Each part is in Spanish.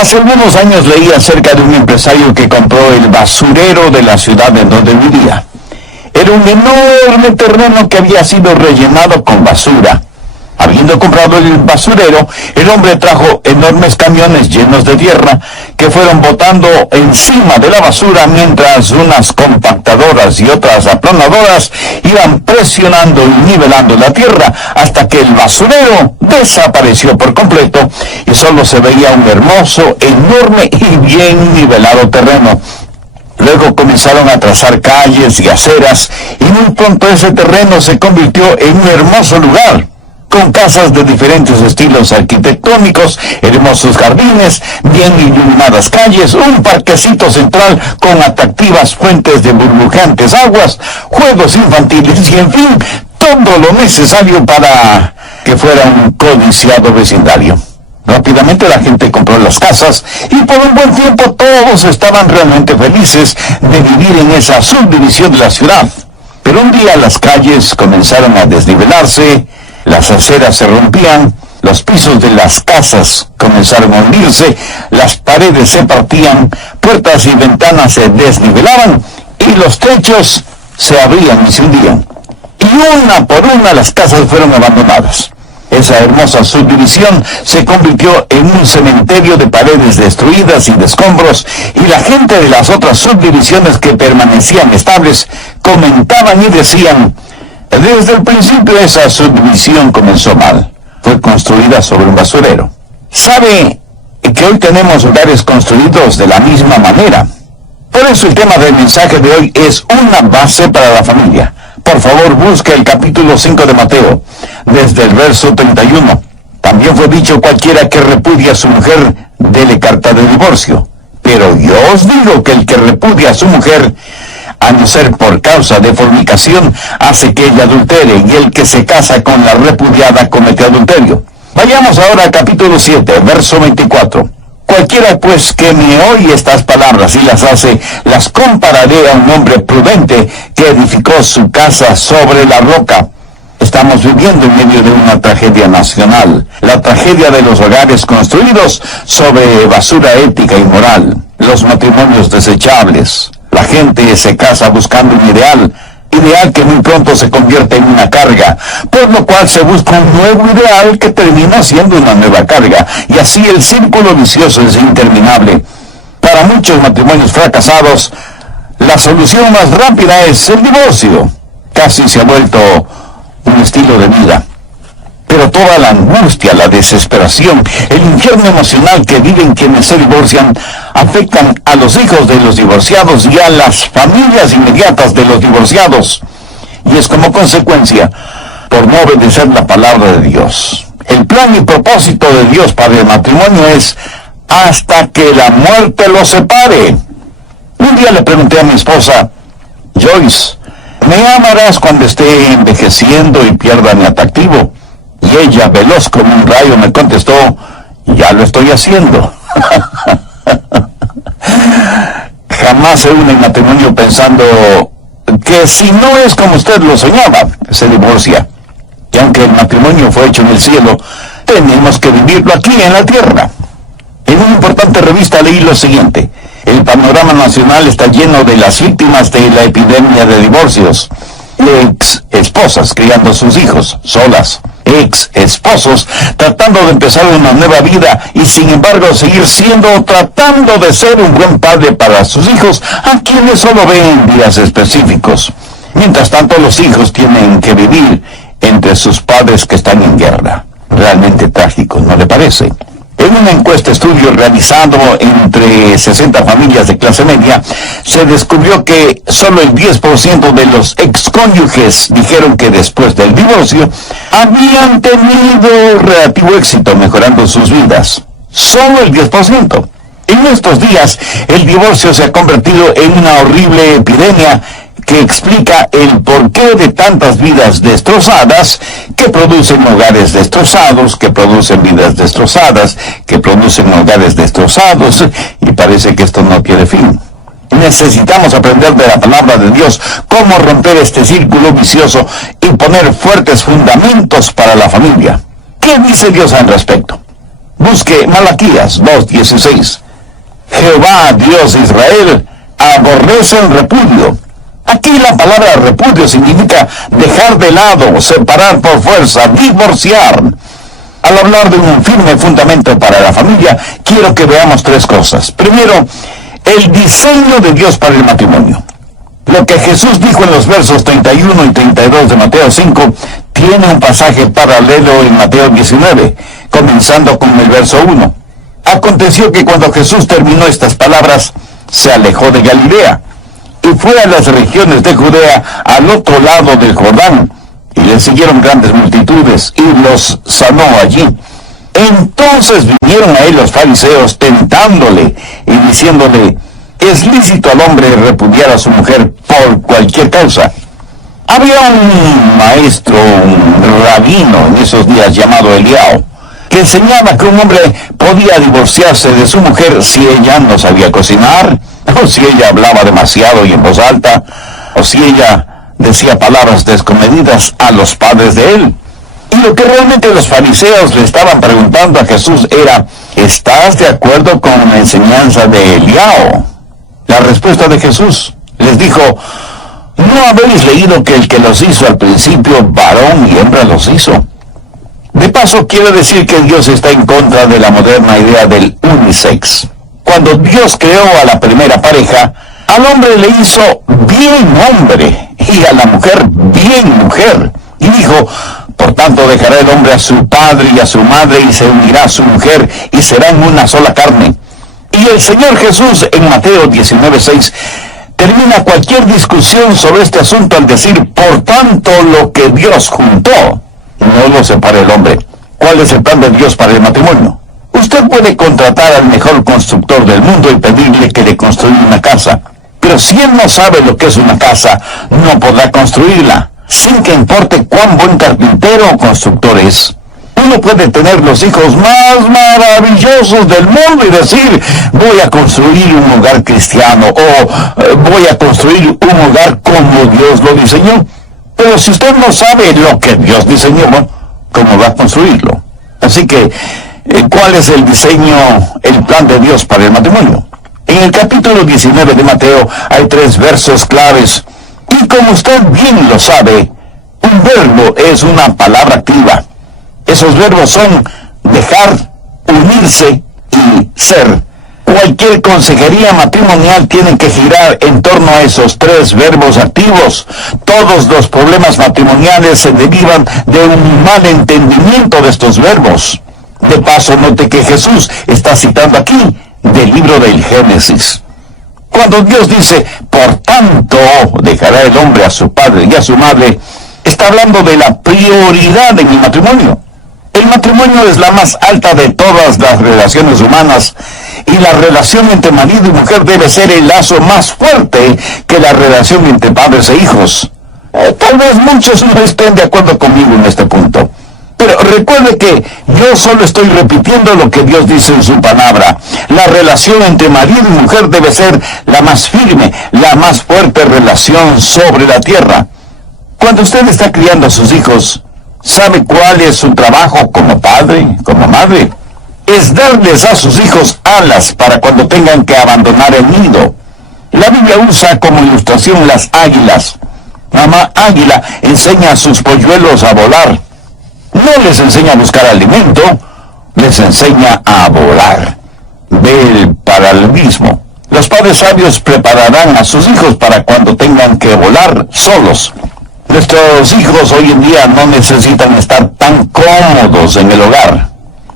Hace algunos años leí acerca de un empresario que compró el basurero de la ciudad en donde vivía. Era un enorme terreno que había sido rellenado con basura. Habiendo comprado el basurero, el hombre trajo enormes camiones llenos de tierra que fueron botando encima de la basura mientras unas compactadoras y otras aplanadoras iban presionando y nivelando la tierra hasta que el basurero desapareció por completo y solo se veía un hermoso, enorme y bien nivelado terreno. Luego comenzaron a trazar calles y aceras y muy pronto ese terreno se convirtió en un hermoso lugar, con casas de diferentes estilos arquitectónicos, hermosos jardines, bien iluminadas calles, un parquecito central con atractivas fuentes de burbujeantes aguas, juegos infantiles y en fin, todo lo necesario para que fuera un codiciado vecindario. Rápidamente la gente compró las casas y por un buen tiempo todos estaban realmente felices de vivir en esa subdivisión de la ciudad. Pero un día las calles comenzaron a desnivelarse, las aceras se rompían, los pisos de las casas comenzaron a hundirse, las paredes se partían, puertas y ventanas se desnivelaban y los techos se abrían y se hundían. Y una por una las casas fueron abandonadas. Esa hermosa subdivisión se convirtió en un cementerio de paredes destruidas y de escombros, y la gente de las otras subdivisiones que permanecían estables comentaban y decían: desde el principio esa subdivisión comenzó mal. Fue construida sobre un basurero. ¿Sabe que hoy tenemos hogares construidos de la misma manera? Por eso el tema del mensaje de hoy es una base para la familia. Por favor, busque el capítulo 5 de Mateo, desde el verso 31. También fue dicho: cualquiera que repudia a su mujer, dele carta de divorcio. Pero yo os digo que el que repudia a su mujer, a no ser por causa de fornicación, hace que ella adultere, y el que se casa con la repudiada comete adulterio. Vayamos ahora al capítulo 7, verso 24. Cualquiera pues que me oye estas palabras y las hace, las compararé a un hombre prudente que edificó su casa sobre la roca. Estamos viviendo en medio de una tragedia nacional, la tragedia de los hogares construidos sobre basura ética y moral, los matrimonios desechables. La gente se casa buscando un ideal que muy pronto se convierte en una carga, por lo cual se busca un nuevo ideal que termina siendo una nueva carga, y así el círculo vicioso es interminable. Para muchos matrimonios fracasados, la solución más rápida es el divorcio. Casi se ha vuelto un estilo de vida. Pero toda la angustia, la desesperación, el infierno emocional que viven quienes se divorcian, afectan a los hijos de los divorciados y a las familias inmediatas de los divorciados. Y es como consecuencia por no obedecer la palabra de Dios. El plan y propósito de Dios para el matrimonio es hasta que la muerte los separe. Un día le pregunté a mi esposa: Joyce, ¿me amarás cuando esté envejeciendo y pierda mi atractivo? Y ella, veloz como un rayo, me contestó: ya lo estoy haciendo. Jamás se une en matrimonio pensando que si no es como usted lo soñaba, se divorcia. Y aunque el matrimonio fue hecho en el cielo, tenemos que vivirlo aquí en la tierra. En una importante revista leí lo siguiente: el panorama nacional está lleno de las víctimas de la epidemia de divorcios. Ex esposas criando a sus hijos solas, ex esposos tratando de empezar una nueva vida y sin embargo seguir tratando de ser un buen padre para sus hijos, a quienes solo ven en días específicos. Mientras tanto, los hijos tienen que vivir entre sus padres que están en guerra. Realmente trágico, ¿no le parece? En una estudio realizado entre 60 familias de clase media, se descubrió que solo el 10% de los excónyuges dijeron que después del divorcio habían tenido relativo éxito mejorando sus vidas. Solo el 10%. En estos días, el divorcio se ha convertido en una horrible epidemia que explica el porqué de tantas vidas destrozadas, que producen hogares destrozados, que producen vidas destrozadas, que producen hogares destrozados, y parece que esto no tiene fin. Necesitamos aprender de la palabra de Dios cómo romper este círculo vicioso y poner fuertes fundamentos para la familia. ¿Qué dice Dios al respecto? Busque Malaquías 2:16. Jehová, Dios de Israel, aborrece el repudio. Aquí la palabra repudio significa dejar de lado, separar por fuerza, divorciar. Al hablar de un firme fundamento para la familia, quiero que veamos tres cosas. Primero, el diseño de Dios para el matrimonio. Lo que Jesús dijo en los versos 31 y 32 de Mateo 5 tiene un pasaje paralelo en Mateo 19, comenzando con el verso 1. Aconteció que cuando Jesús terminó estas palabras, se alejó de Galilea y fue a las regiones de Judea al otro lado del Jordán, y le siguieron grandes multitudes, y los sanó allí. Entonces vinieron a él los fariseos tentándole y diciéndole: ¿es lícito al hombre repudiar a su mujer por cualquier causa? Había un maestro, un rabino en esos días llamado Eliao, que enseñaba que un hombre podía divorciarse de su mujer si ella no sabía cocinar, o si ella hablaba demasiado y en voz alta, o si ella decía palabras descomedidas a los padres de él. Y lo que realmente los fariseos le estaban preguntando a Jesús era: ¿estás de acuerdo con la enseñanza de Eliao? La respuesta de Jesús les dijo: ¿no habéis leído que el que los hizo al principio, varón y hembra los hizo? De paso, quiero decir que Dios está en contra de la moderna idea del unisex. Cuando Dios creó a la primera pareja, al hombre le hizo bien hombre y a la mujer bien mujer. Y dijo: por tanto dejará el hombre a su padre y a su madre y se unirá a su mujer y serán una sola carne. Y el Señor Jesús en Mateo 19:6 termina cualquier discusión sobre este asunto al decir: por tanto lo que Dios juntó, no lo separa el hombre. ¿Cuál es el plan de Dios para el matrimonio? Usted puede contratar al mejor constructor del mundo y pedirle que le construya una casa, pero si él no sabe lo que es una casa, no podrá construirla, sin que importe cuán buen carpintero o constructor es. Uno puede tener los hijos más maravillosos del mundo y decir: voy a construir un hogar cristiano, o voy a construir un hogar como Dios lo diseñó. Pero si usted no sabe lo que Dios diseñó, ¿cómo va a construirlo? Así que, ¿cuál es el diseño, el plan de Dios para el matrimonio? En el capítulo 19 de Mateo hay 3 versos claves, y como usted bien lo sabe, un verbo es una palabra activa. Esos verbos son dejar, unirse y ser. Cualquier consejería matrimonial tiene que girar en torno a esos 3 verbos activos. Todos los problemas matrimoniales se derivan de un mal entendimiento de estos verbos. De paso, note que Jesús está citando aquí del libro del Génesis. Cuando Dios dice: por tanto dejará el hombre a su padre y a su madre, está hablando de la prioridad en el matrimonio. El matrimonio es la más alta de todas las relaciones humanas, y la relación entre marido y mujer debe ser el lazo más fuerte que la relación entre padres e hijos. Tal vez muchos no estén de acuerdo conmigo en este punto, pero recuerde que yo solo estoy repitiendo lo que Dios dice en su palabra. La relación entre marido y mujer debe ser la más firme, la más fuerte relación sobre la tierra. Cuando usted está criando a sus hijos, ¿sabe cuál es su trabajo como padre, como madre? Es darles a sus hijos alas para cuando tengan que abandonar el nido. La Biblia usa como ilustración las águilas. Mamá águila enseña a sus polluelos a volar. No les enseña a buscar alimento, les enseña a volar. Ve el paralelismo. Los padres sabios prepararán a sus hijos para cuando tengan que volar solos. Nuestros hijos hoy en día no necesitan estar tan cómodos en el hogar.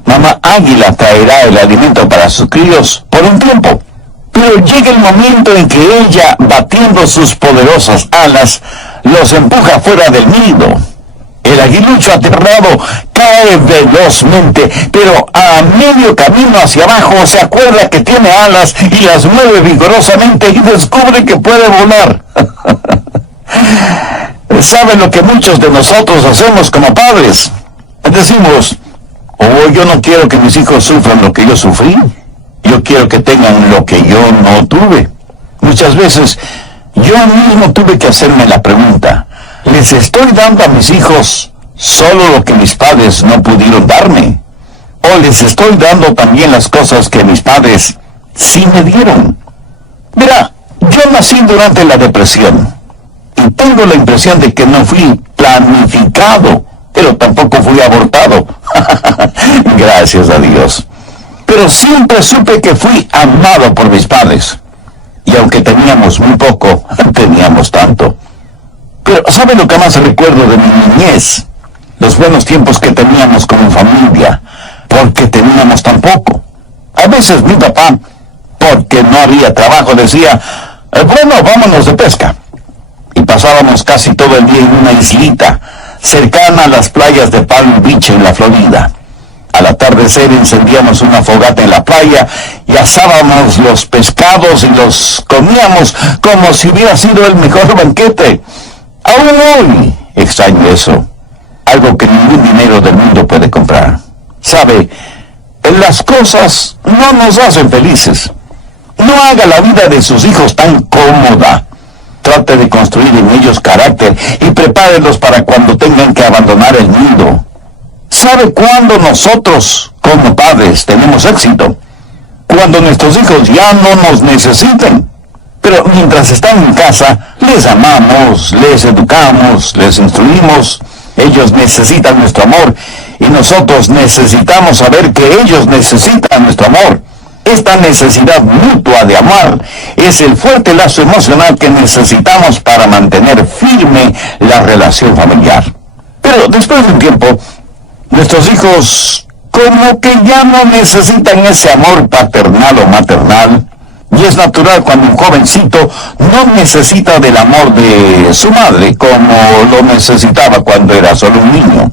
Mamá águila traerá el alimento para sus críos por un tiempo, pero llega el momento en que ella, batiendo sus poderosas alas, los empuja fuera del nido. El aguilucho aterrado cae velozmente, pero a medio camino hacia abajo se acuerda que tiene alas y las mueve vigorosamente y descubre que puede volar. ¿Saben lo que muchos de nosotros hacemos como padres? Decimos: oh, yo no quiero que mis hijos sufran lo que yo sufrí. Yo quiero que tengan lo que yo no tuve. Muchas veces yo mismo tuve que hacerme la pregunta: ¿les estoy dando a mis hijos solo lo que mis padres no pudieron darme? ¿O les estoy dando también las cosas que mis padres sí me dieron? Mira, yo nací durante la depresión y tengo la impresión de que no fui planificado, pero tampoco fui abortado. Gracias a Dios. Pero siempre supe que fui amado por mis padres. Y aunque teníamos muy poco, teníamos tanto. Pero ¿sabe lo que más recuerdo de mi niñez? Los buenos tiempos que teníamos como familia, porque teníamos tan poco. A veces mi papá, porque no había trabajo, decía, bueno, vámonos de pesca. Y pasábamos casi todo el día en una islita, cercana a las playas de Palm Beach en la Florida. Al atardecer encendíamos una fogata en la playa y asábamos los pescados y los comíamos como si hubiera sido el mejor banquete. Aún hoy extraño eso, algo que ningún dinero del mundo puede comprar. ¿Sabe? Las cosas no nos hacen felices. No haga la vida de sus hijos tan cómoda. Trate de construir en ellos carácter y prepárenlos para cuando tengan que abandonar el mundo. ¿Sabe cuándo nosotros, como padres, tenemos éxito? Cuando nuestros hijos ya no nos necesiten. Pero mientras están en casa, les amamos, les educamos, les instruimos. Ellos necesitan nuestro amor y nosotros necesitamos saber que ellos necesitan nuestro amor. Esta necesidad mutua de amar es el fuerte lazo emocional que necesitamos para mantener firme la relación familiar. Pero después de un tiempo, nuestros hijos como que ya no necesitan ese amor paternal o maternal. Y es natural cuando un jovencito no necesita del amor de su madre como lo necesitaba cuando era solo un niño.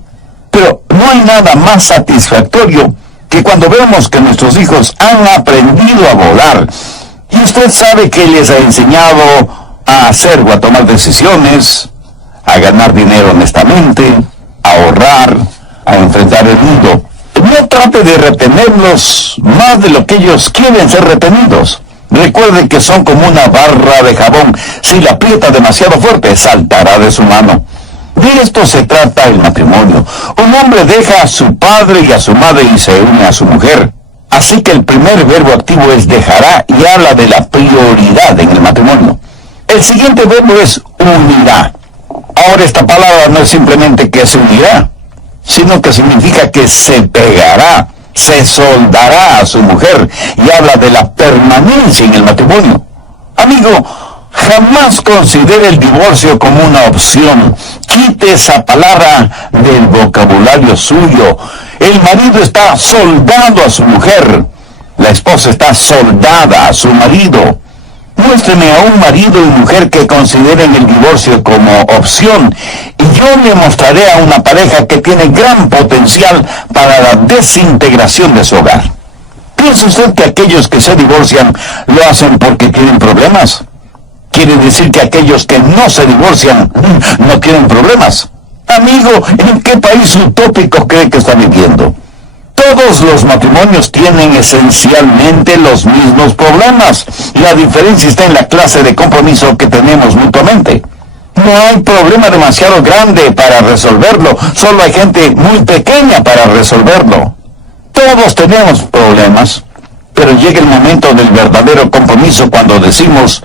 Pero no hay nada más satisfactorio que cuando vemos que nuestros hijos han aprendido a volar. Y usted sabe que les ha enseñado a hacer o a tomar decisiones, a ganar dinero honestamente, a ahorrar, a enfrentar el mundo. No trate de retenerlos más de lo que ellos quieren ser retenidos. Recuerde que son como una barra de jabón. Si la aprieta demasiado fuerte, saltará de su mano. De esto se trata el matrimonio. Un hombre deja a su padre y a su madre y se une a su mujer. Así que el primer verbo activo es dejará y habla de la prioridad en el matrimonio. El siguiente verbo es unirá. Ahora esta palabra no es simplemente que se unirá, sino que significa que se pegará, se soldará a su mujer y habla de la permanencia en el matrimonio. Amigo, jamás considere el divorcio como una opción. Quite esa palabra del vocabulario suyo. El marido está soldado a su mujer. La esposa está soldada a su marido. Muéstreme a un marido y mujer que consideren el divorcio como opción, y yo le mostraré a una pareja que tiene gran potencial para la desintegración de su hogar. ¿Piensa usted que aquellos que se divorcian lo hacen porque tienen problemas? ¿Quiere decir que aquellos que no se divorcian no tienen problemas? Amigo, ¿en qué país utópico cree que está viviendo? Todos los matrimonios tienen esencialmente los mismos problemas. La diferencia está en la clase de compromiso que tenemos mutuamente. No hay problema demasiado grande para resolverlo, solo hay gente muy pequeña para resolverlo. Todos tenemos problemas, pero llega el momento del verdadero compromiso cuando decimos,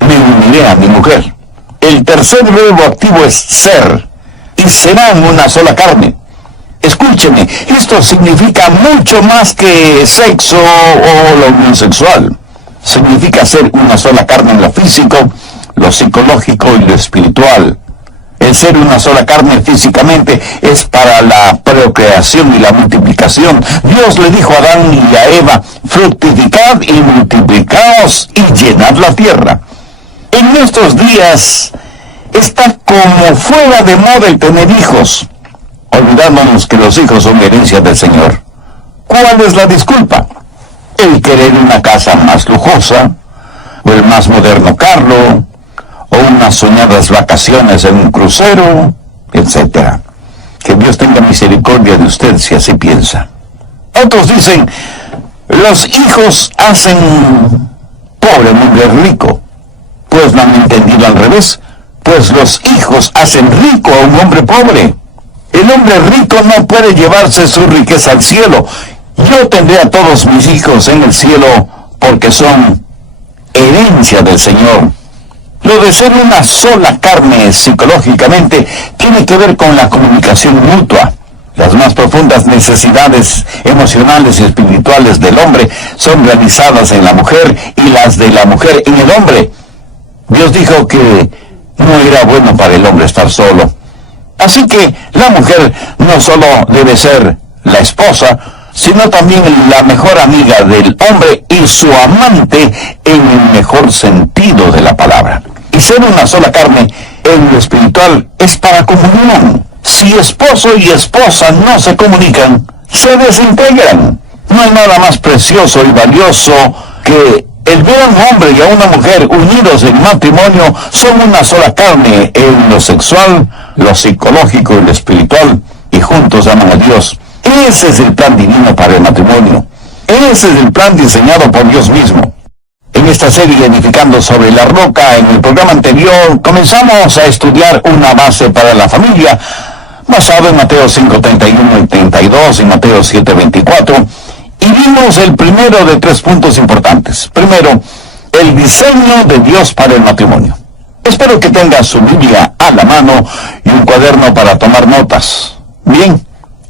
me uniré a mi mujer. El tercer verbo activo es ser, y serán una sola carne. Escúcheme, esto significa mucho más que sexo o la unión sexual. Significa ser una sola carne en lo físico, lo psicológico y lo espiritual. El ser una sola carne físicamente es para la procreación y la multiplicación. Dios le dijo a Adán y a Eva, fructificad y multiplicaos y llenad la tierra. En estos días está como fuera de moda el tener hijos, olvidándonos que los hijos son herencia del Señor. ¿Cuál es la disculpa? El querer una casa más lujosa, o el más moderno carro, o unas soñadas vacaciones en un crucero, etc. Que Dios tenga misericordia de usted si así piensa. Otros dicen, los hijos hacen pobre al hombre rico. Pues lo han entendido al revés, pues los hijos hacen rico a un hombre pobre. El hombre rico no puede llevarse su riqueza al cielo, Yo tendré a todos mis hijos en el cielo porque son herencia del Señor. Lo de ser una sola carne psicológicamente tiene que ver con la comunicación mutua. Las más profundas necesidades emocionales y espirituales del hombre son realizadas en la mujer y las de la mujer en el hombre. Dios dijo que no era bueno para el hombre estar solo. Así que la mujer no solo debe ser la esposa, sino también la mejor amiga del hombre y su amante en el mejor sentido de la palabra. Y ser una sola carne en lo espiritual es para comunión. Si esposo y esposa no se comunican, se desintegran. No hay nada más precioso y valioso que el ver a un hombre y a una mujer unidos en matrimonio. Son una sola carne en lo sexual, lo psicológico y lo espiritual, y juntos aman a Dios. Ese es el plan divino para el matrimonio. Ese es el plan diseñado por Dios mismo. En esta serie Edificando sobre la Roca, en el programa anterior, comenzamos a estudiar una base para la familia, basado en Mateo 5:31 y 32 y Mateo 7:24, y vimos el primero de 3 puntos importantes. Primero, el diseño de Dios para el matrimonio. Espero que tenga su Biblia a la mano y un cuaderno para tomar notas. Bien,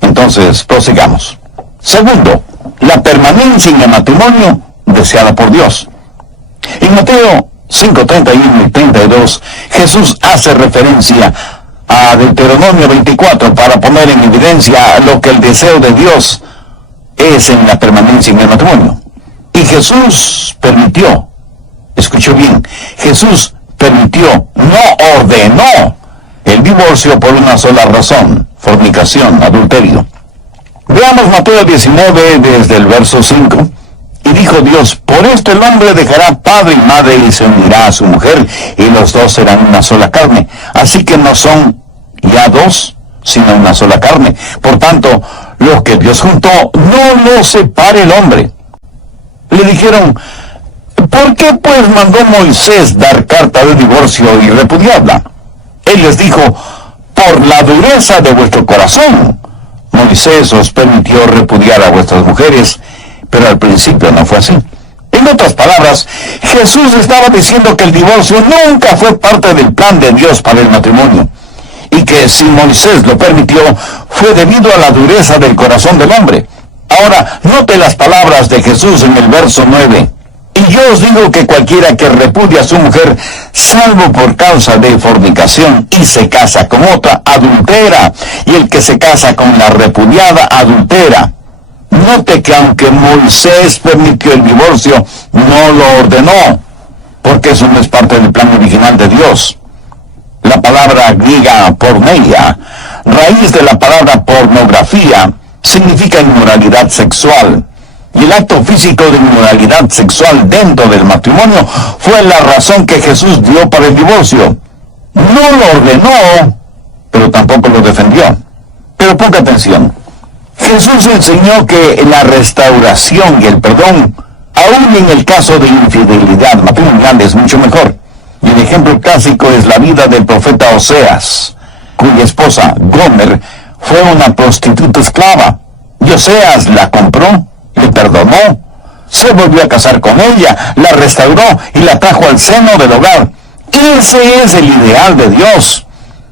entonces prosigamos. Segundo, la permanencia en el matrimonio deseada por Dios. En Mateo 5:31 y 32, Jesús hace referencia a Deuteronomio 24 para poner en evidencia lo que el deseo de Dios es en la permanencia en el matrimonio. Y Jesús permitió, escuchó bien, Jesús permitió, no ordenó el divorcio por una sola razón: fornicación, adulterio. Veamos Mateo 19 desde el verso 5. Y dijo Dios: por esto el hombre dejará padre y madre y se unirá a su mujer, y los dos serán una sola carne. Así que no son ya dos, sino una sola carne. Por tanto, lo que Dios juntó, no lo separe el hombre. Le dijeron: ¿por qué pues mandó Moisés dar carta de divorcio y repudiarla? Él les dijo: por la dureza de vuestro corazón. Moisés os permitió repudiar a vuestras mujeres, pero al principio no fue así. En otras palabras, Jesús estaba diciendo que el divorcio nunca fue parte del plan de Dios para el matrimonio, y que si Moisés lo permitió, fue debido a la dureza del corazón del hombre. Ahora, note las palabras de Jesús en el verso 9. Y yo os digo que cualquiera que repudia a su mujer, salvo por causa de fornicación, y se casa con otra, adultera, y el que se casa con la repudiada, adultera. Note que aunque Moisés permitió el divorcio, no lo ordenó, porque eso no es parte del plan original de Dios. La palabra griega porneia, raíz de la palabra pornografía, significa inmoralidad sexual. Y el acto físico de inmoralidad sexual dentro del matrimonio fue la razón que Jesús dio para el divorcio. No lo ordenó, pero tampoco lo defendió. Pero ponga atención. Jesús enseñó que la restauración y el perdón, aún en el caso de infidelidad matrimonial, es mucho mejor. Y el ejemplo clásico es la vida del profeta Oseas, cuya esposa, Gomer, fue una prostituta esclava. Y Oseas la compró, le perdonó, se volvió a casar con ella, la restauró y la trajo al seno del hogar. Ese es el ideal de Dios.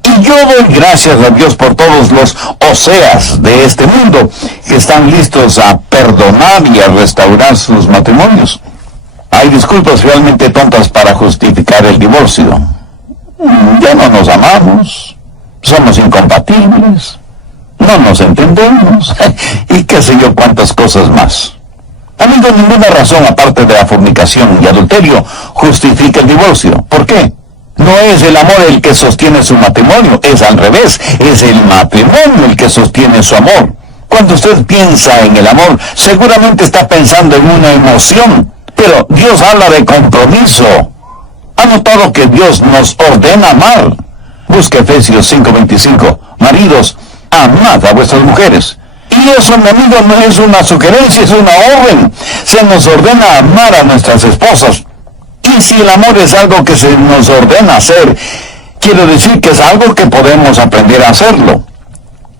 Y yo doy gracias a Dios por todos los Oseas de este mundo que están listos a perdonar y a restaurar sus matrimonios. Hay disculpas realmente tontas para justificar el divorcio. Ya no nos amamos, somos incompatibles, no nos entendemos, y qué sé yo cuántas cosas más. Amigos, ninguna razón aparte de la fornicación y adulterio justifica el divorcio. ¿Por qué? No es el amor el que sostiene su matrimonio, es al revés, es el matrimonio el que sostiene su amor. Cuando usted piensa en el amor, seguramente está pensando en una emoción, pero Dios habla de compromiso. ¿Ha notado que Dios nos ordena amar? Busque Efesios 5:25. Maridos, amad a vuestras mujeres. Y eso, mi amigo, no es una sugerencia, es una orden. Se nos ordena amar a nuestras esposas. Y si el amor es algo que se nos ordena hacer, quiero decir que es algo que podemos aprender a hacerlo.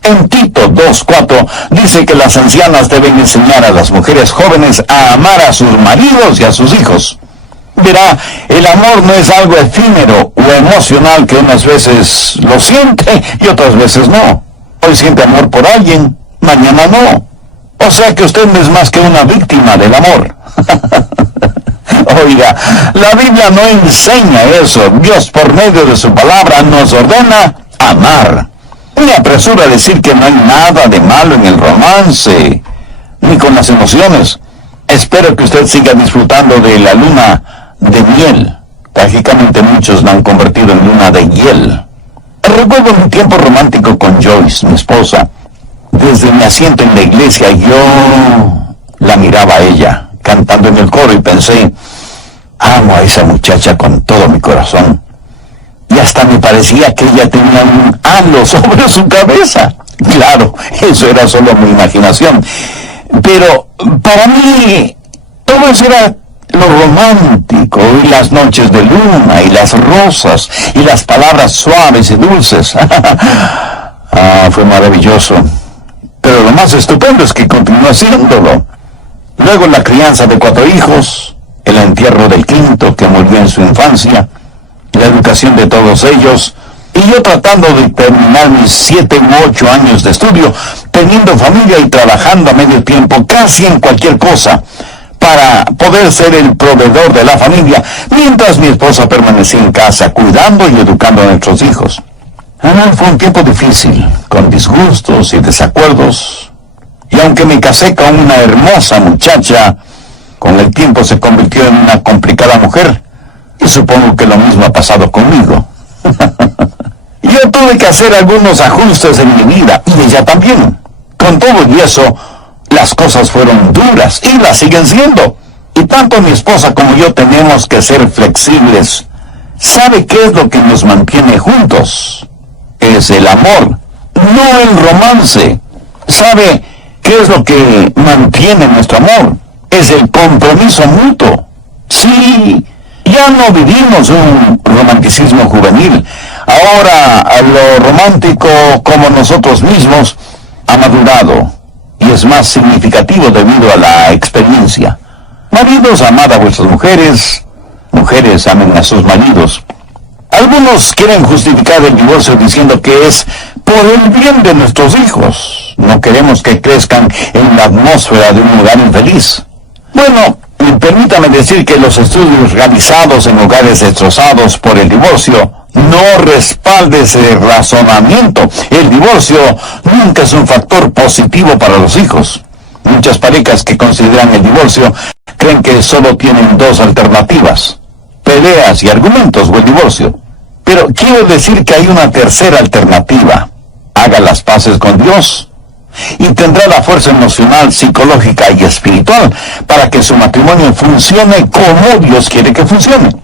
En Tito 2:4 dice que las ancianas deben enseñar a las mujeres jóvenes a amar a sus maridos y a sus hijos. Verá, el amor no es algo efímero o emocional que unas veces lo siente y otras veces no. Hoy siente amor por alguien, mañana no. O sea que usted no es más que una víctima del amor. Oiga, la Biblia no enseña eso. Dios, por medio de su palabra, nos ordena amar. Me apresuro a decir que no hay nada de malo en el romance, ni con las emociones. Espero que usted siga disfrutando de la luna de miel. Trágicamente muchos la han convertido en luna de hiel. Recuerdo un tiempo romántico con Joyce, mi esposa. Desde mi asiento en la iglesia yo la miraba a ella, cantando en el coro, y pensé, amo a esa muchacha con todo mi corazón. Y hasta me parecía que ella tenía un halo sobre su cabeza. Claro, eso era solo mi imaginación. Pero para mí, todo eso era lo romántico, y las noches de luna, y las rosas, y las palabras suaves y dulces. Fue maravilloso. Pero lo más estupendo es que continuó haciéndolo. Luego la crianza de 4 hijos, el entierro del quinto que murió en su infancia, la educación de todos ellos, y yo tratando de terminar mis 7 u 8 años de estudio, teniendo familia y trabajando a medio tiempo, casi en cualquier cosa, para poder ser el proveedor de la familia, mientras mi esposa permanecía en casa, cuidando y educando a nuestros hijos. Fue un tiempo difícil, con disgustos y desacuerdos, y aunque me casé con una hermosa muchacha, con el tiempo se convirtió en una complicada mujer, y supongo que lo mismo ha pasado conmigo. Yo tuve que hacer algunos ajustes en mi vida, y ella también. Con todo y eso, las cosas fueron duras, y las siguen siendo. Y tanto mi esposa como yo tenemos que ser flexibles. ¿Sabe qué es lo que nos mantiene juntos? Es el amor, no el romance. ¿Sabe qué es lo que mantiene nuestro amor? Es el compromiso mutuo. Sí, ya no vivimos un romanticismo juvenil. Ahora lo romántico, como nosotros mismos, ha madurado y es más significativo debido a la experiencia. Maridos, amad a vuestras mujeres, mujeres, amen a sus maridos. Algunos quieren justificar el divorcio diciendo que es por el bien de nuestros hijos. No queremos que crezcan en la atmósfera de un hogar infeliz. Bueno, permítame decir que los estudios realizados en hogares destrozados por el divorcio no respaldan ese razonamiento. El divorcio nunca es un factor positivo para los hijos. Muchas parejas que consideran el divorcio creen que solo tienen 2 alternativas: peleas y argumentos o el divorcio. Pero quiero decir que hay una tercera alternativa. Haga las paces con Dios y tendrá la fuerza emocional, psicológica y espiritual para que su matrimonio funcione como Dios quiere que funcione.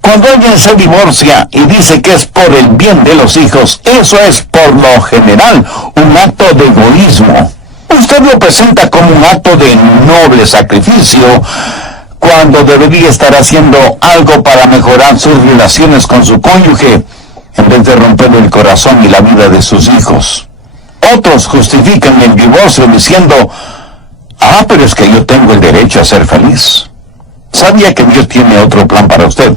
Cuando alguien se divorcia y dice que es por el bien de los hijos, eso es por lo general un acto de egoísmo. Usted lo presenta como un acto de noble sacrificio, cuando debería estar haciendo algo para mejorar sus relaciones con su cónyuge, en vez de romperle el corazón y la vida de sus hijos. Otros justifican el divorcio diciendo, pero es que yo tengo el derecho a ser feliz. ¿Sabía que Dios tiene otro plan para usted?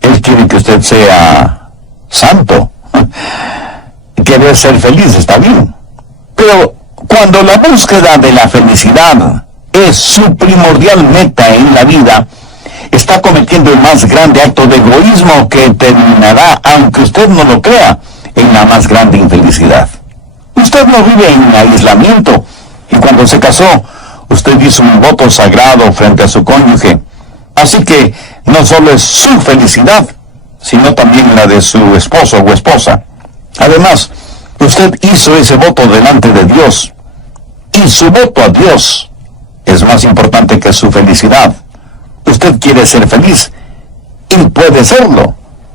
Él quiere que usted sea santo. Querer ser feliz está bien. Pero cuando la búsqueda de la felicidad es su primordial meta en la vida, está cometiendo el más grande acto de egoísmo que terminará, aunque usted no lo crea, en la más grande infelicidad. Usted no vive en aislamiento, y cuando se casó, usted hizo un voto sagrado frente a su cónyuge. Así que no solo es su felicidad, sino también la de su esposo o esposa. Además, usted hizo ese voto delante de Dios, y su voto a Dios es más importante que su felicidad. Usted quiere ser feliz, y puede serlo,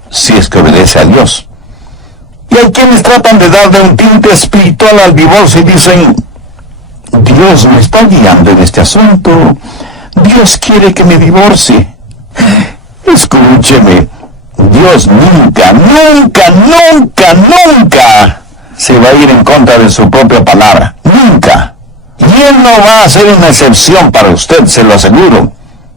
si es que obedece a Dios. Y hay quienes tratan de darle un tinte espiritual al divorcio y dicen, Dios me está guiando en este asunto, Dios quiere que me divorcie. Escúcheme, Dios nunca se va a ir en contra de su propia palabra. Nunca. Y Él no va a hacer una excepción para usted, se lo aseguro.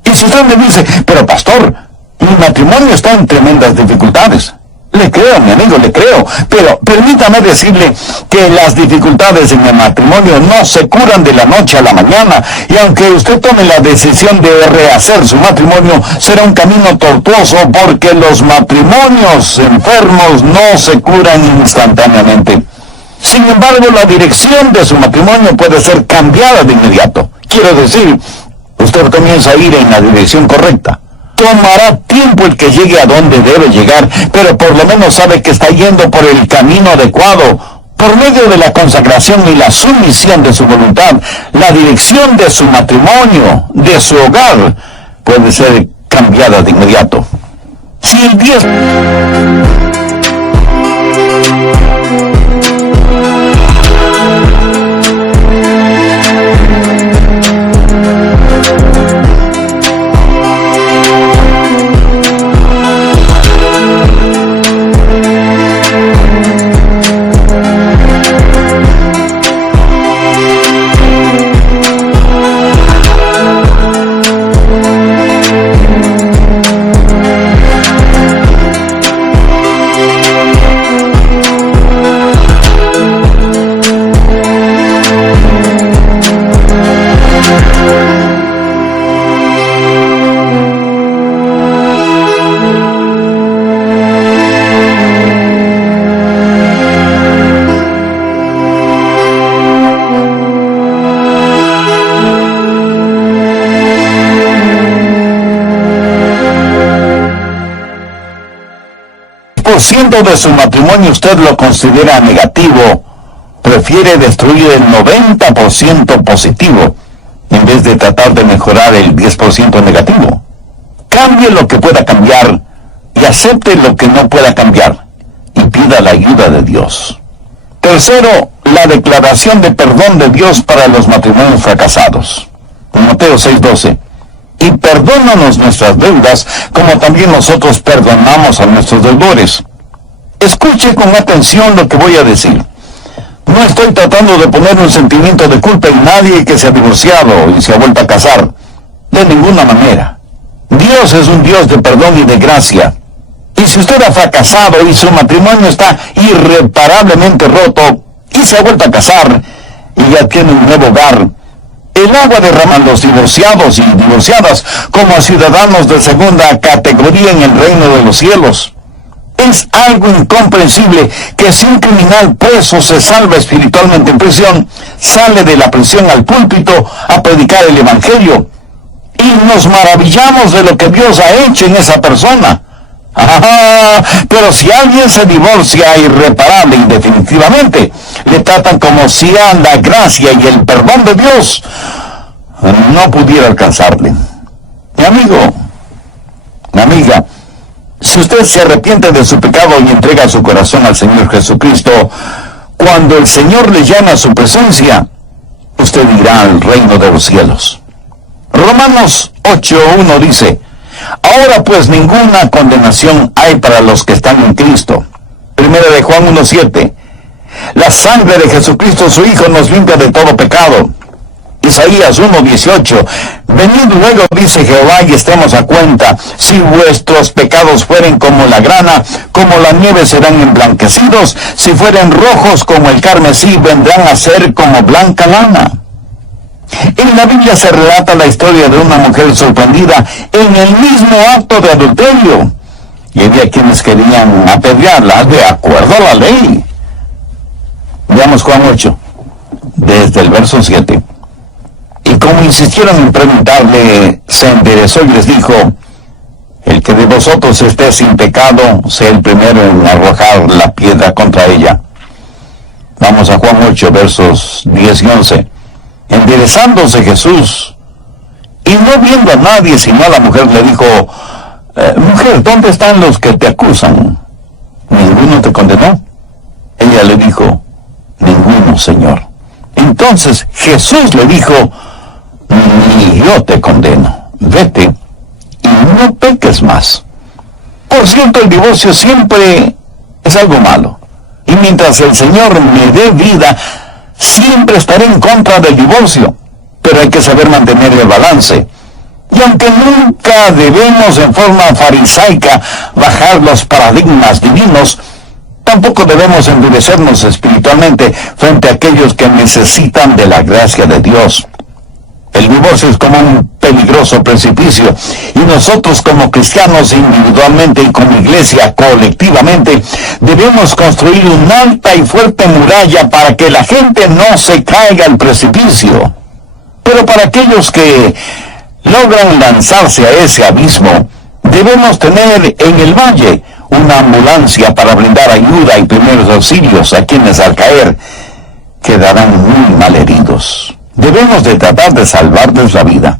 Y si usted me dice, pero pastor, mi matrimonio está en tremendas dificultades. Le creo, mi amigo, le creo. Pero permítame decirle que las dificultades en el matrimonio no se curan de la noche a la mañana. Y aunque usted tome la decisión de rehacer su matrimonio, será un camino tortuoso porque los matrimonios enfermos no se curan instantáneamente. Sin embargo, la dirección de su matrimonio puede ser cambiada de inmediato. Quiero decir, usted comienza a ir en la dirección correcta. Tomará tiempo el que llegue a donde debe llegar, pero por lo menos sabe que está yendo por el camino adecuado. Por medio de la consagración y la sumisión de su voluntad, la dirección de su matrimonio, de su hogar, puede ser cambiada de inmediato. Si el 10... ciento de su matrimonio usted lo considera negativo, prefiere destruir el 90% positivo en vez de tratar de mejorar el 10% negativo. Cambie lo que pueda cambiar y acepte lo que no pueda cambiar y pida la ayuda de Dios. Tercero, la declaración de perdón de Dios para los matrimonios fracasados. Mateo 6:12. Y perdónanos nuestras deudas, como también nosotros perdonamos a nuestros deudores. Escuche con atención lo que voy a decir. No estoy tratando de poner un sentimiento de culpa en nadie que se ha divorciado y se ha vuelto a casar. De ninguna manera. Dios es un Dios de perdón y de gracia. Y si usted ha fracasado y su matrimonio está irreparablemente roto y se ha vuelto a casar y ya tiene un nuevo hogar, el agua derrama a los divorciados y divorciadas como a ciudadanos de segunda categoría en el reino de los cielos. Es algo incomprensible que si un criminal preso se salva espiritualmente en prisión, sale de la prisión al púlpito a predicar el evangelio. Y nos maravillamos de lo que Dios ha hecho en esa persona. Pero si alguien se divorcia irreparable y definitivamente, le tratan como si la gracia y el perdón de Dios no pudiera alcanzarle. Mi amigo, mi amiga, si usted se arrepiente de su pecado y entrega su corazón al Señor Jesucristo, cuando el Señor le llama a su presencia, usted irá al reino de los cielos. Romanos 8:1 dice: ahora pues ninguna condenación hay para los que están en Cristo. Primera de Juan 1:7. La sangre de Jesucristo su Hijo nos limpia de todo pecado. Isaías 1:18. Venid luego, dice Jehová, y estemos a cuenta. Si vuestros pecados fueren como la grana, como la nieve serán emblanquecidos. Si fueren rojos como el carmesí, vendrán a ser como blanca lana. En la Biblia se relata la historia de una mujer sorprendida en el mismo acto de adulterio. Y había quienes querían apedrearla de acuerdo a la ley. Veamos Juan 8, desde el verso 7. Y como insistieron en preguntarle, se enderezó y les dijo: el que de vosotros esté sin pecado, sea el primero en arrojar la piedra contra ella. Vamos a Juan 8, versos 10 y 11. Enderezándose Jesús, y no viendo a nadie sino a la mujer, le dijo: mujer, ¿dónde están los que te acusan? ¿Ninguno te condenó? Ella le dijo: ninguno, Señor. Entonces Jesús le dijo: ni yo te condeno, vete y no peques más. Por cierto, el divorcio siempre es algo malo. Y mientras el Señor me dé vida, siempre estaré en contra del divorcio. Pero hay que saber mantener el balance. Y aunque nunca debemos en forma farisaica bajar los paradigmas divinos, tampoco debemos endurecernos espiritualmente frente a aquellos que necesitan de la gracia de Dios. El divorcio es como un peligroso precipicio, y nosotros como cristianos individualmente y como iglesia colectivamente debemos construir una alta y fuerte muralla para que la gente no se caiga al precipicio. Pero para aquellos que logran lanzarse a ese abismo, debemos tener en el valle una ambulancia para brindar ayuda y primeros auxilios a quienes al caer quedarán muy mal heridos. Debemos de tratar de salvarles la vida.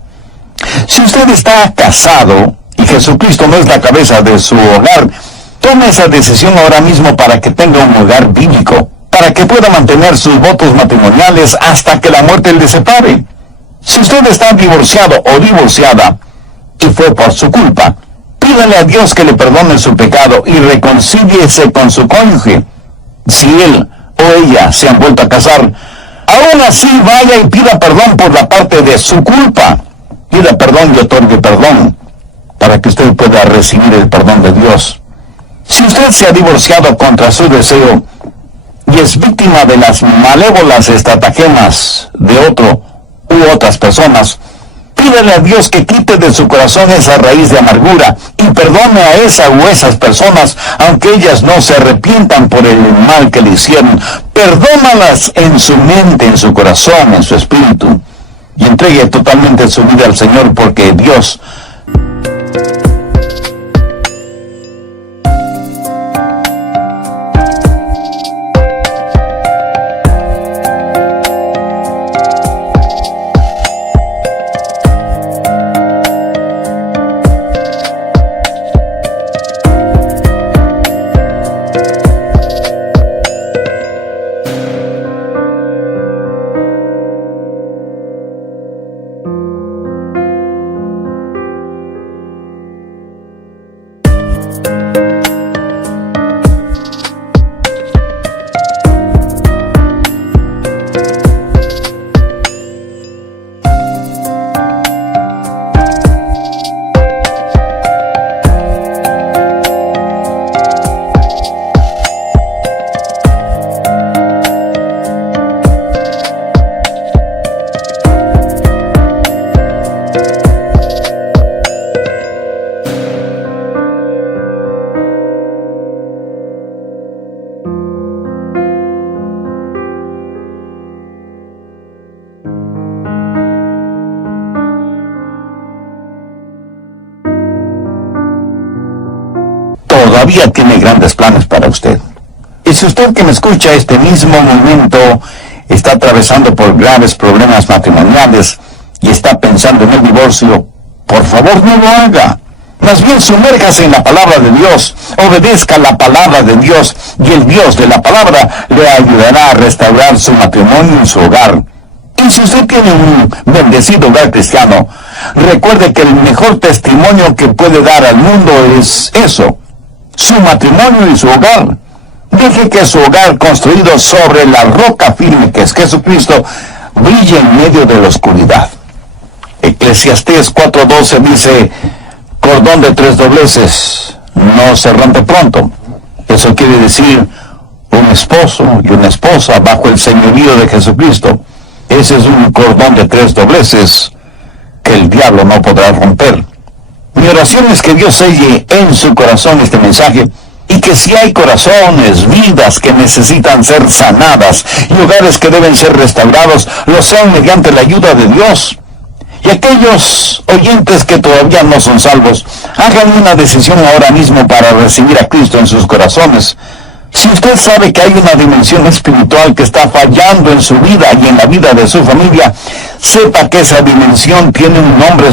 Si usted está casado y Jesucristo no es la cabeza de su hogar, tome esa decisión ahora mismo para que tenga un hogar bíblico, para que pueda mantener sus votos matrimoniales hasta que la muerte le separe. Si usted está divorciado o divorciada y fue por su culpa, pídale a Dios que le perdone su pecado y reconcíliese con su cónyuge. Si él o ella se han vuelto a casar, aún así vaya y pida perdón por la parte de su culpa. Pida perdón y otorgue perdón para que usted pueda recibir el perdón de Dios. Si usted se ha divorciado contra su deseo y es víctima de las malévolas estratagemas de otro u otras personas, pídele a Dios que quite de su corazón esa raíz de amargura y perdone a esa u esas personas, aunque ellas no se arrepientan por el mal que le hicieron. Perdónalas en su mente, en su corazón, en su espíritu, y entregue totalmente su vida al Señor, porque Dios todavía tiene grandes planes para usted. Y si usted que me escucha este mismo momento está atravesando por graves problemas matrimoniales y está pensando en el divorcio, por favor no lo haga. Más bien sumérjase en la palabra de Dios, obedezca la palabra de Dios, y el Dios de la palabra le ayudará a restaurar su matrimonio y su hogar. Y si usted tiene un bendecido hogar cristiano, recuerde que el mejor testimonio que puede dar al mundo es eso, su matrimonio y su hogar. Deje que su hogar, construido sobre la roca firme que es Jesucristo, brille en medio de la oscuridad. Eclesiastés 4:12 dice: cordón de 3 dobleces no se rompe pronto. Eso quiere decir un esposo y una esposa bajo el señorío de Jesucristo. Ese es un cordón de 3 dobleces que el diablo no podrá romper. Mi oración es que Dios selle en su corazón este mensaje, y que si hay corazones, vidas que necesitan ser sanadas y hogares que deben ser restaurados, lo sean mediante la ayuda de Dios. Y aquellos oyentes que todavía no son salvos, hagan una decisión ahora mismo para recibir a Cristo en sus corazones. Si usted sabe que hay una dimensión espiritual que está fallando en su vida y en la vida de su familia, sepa que esa dimensión tiene un nombre